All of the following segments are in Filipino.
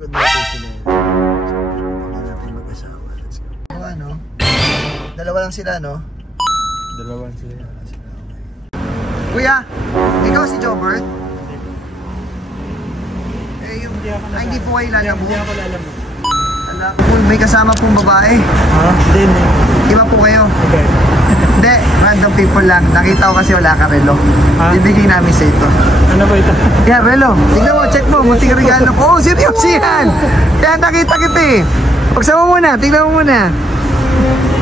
Good morning sila. Hindi natin mag-asawa. Ano? Dalawa lang sila, no? Dalawa sila. Kuya, ikaw si Jobert? Eh, yung... hindi po kayo lalamog? Hindi ako lalamog. May kasama pong babae. Ha? Hindi. Iba po kayo? Okay. Hindi, random people lang. Nakita ko kasi wala ka relo. Bibigay namin sa ito. Ano ba ito? Yeah, relo. Tignan mo, check mo. Munting regalo ko. Oh, seryoso yan! Yan, nakita kita eh. Pagsa mo muna, tignan mo muna.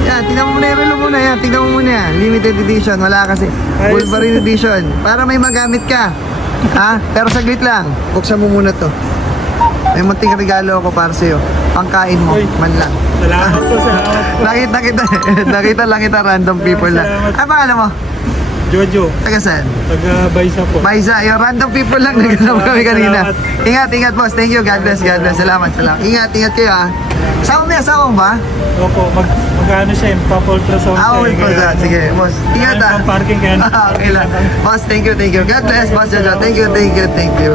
Yan, tignan mo muna yung relo muna. Yan, tignan mo muna yan. Limited edition, wala kasi. Wolverine edition. Para may magamit ka. Ha? Pero saglit lang. Buksan mo muna to. May munting regalo ako para sa'yo. Pangkain mo, man lang. Salamat po, salamat po. Nakita lang kita, random people lang. Ano pangalan mo? Jojo. Taga saan? Taga Baisa po. Baisa, yung random people lang nagkasama kami kanina. Ingat boss, thank you, God bless, God bless. Salamat. Ingat kayo ha. Sama mo yung asawa mo ba? Opo, mag-ano siya, pa-ultrasound siya. Ultrasound, sige boss. Ingat ha. Parking kaya. Okay lang. Boss, thank you. God bless, boss Jojo. Thank you.